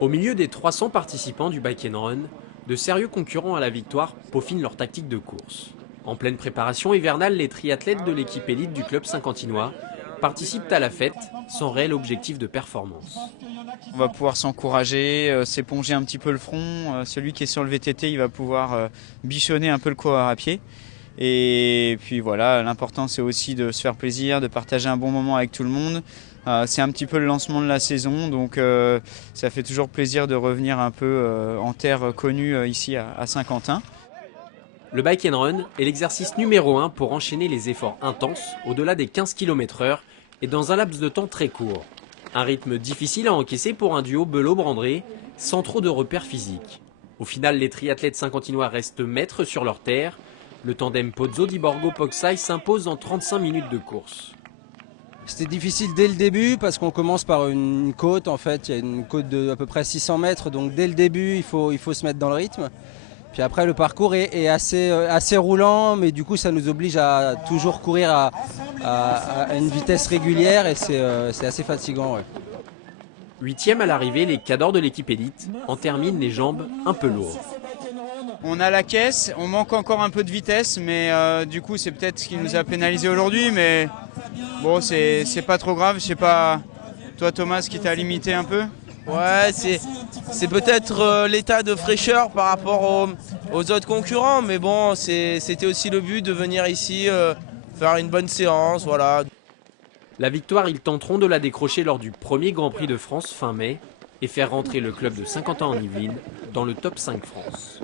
Au milieu des 300 participants du Bike and Run, de sérieux concurrents à la victoire peaufinent leur tactique de course. En pleine préparation hivernale, les triathlètes de l'équipe élite du club Saint-Quentinois participent à la fête sans réel objectif de performance. On va pouvoir s'encourager, s'éponger un petit peu le front. Celui qui est sur le VTT, il va pouvoir bichonner un peu le coureur à pied. Et puis voilà, l'important c'est aussi de se faire plaisir, de partager un bon moment avec tout le monde. C'est un petit peu le lancement de la saison, donc ça fait toujours plaisir de revenir un peu en terre connue ici à Saint-Quentin. Le Bike and Run est l'exercice numéro 1 pour enchaîner les efforts intenses au-delà des 15 km/h et dans un laps de temps très court. Un rythme difficile à encaisser pour un duo Belot-Brandré sans trop de repères physiques. Au final, les triathlètes saint-quentinois restent maîtres sur leur terre. Le tandem Pozzo-Di Borgo-Poxai s'impose en 35 minutes de course. C'était difficile dès le début parce qu'on commence par une côte, en fait, il y a une côte de à peu près 600 mètres, donc dès le début il faut se mettre dans le rythme. Puis après le parcours est assez roulant, mais du coup ça nous oblige à toujours courir à une vitesse régulière et c'est assez fatigant. Ouais. 8e à l'arrivée, les cadors de l'équipe élite en terminent les jambes un peu lourdes. On a la caisse, on manque encore un peu de vitesse, mais du coup c'est peut-être ce qui nous a pénalisé aujourd'hui, mais bon c'est pas trop grave. Je sais pas, toi Thomas, ce qui t'a limité un peu? Ouais, c'est peut-être l'état de fraîcheur par rapport aux autres concurrents, mais bon, c'était aussi le but de venir ici faire une bonne séance, voilà. La victoire, ils tenteront de la décrocher lors du premier Grand Prix de France fin mai et faire rentrer le club de Saint-Quentin-en-Yvelines dans le top 5 France.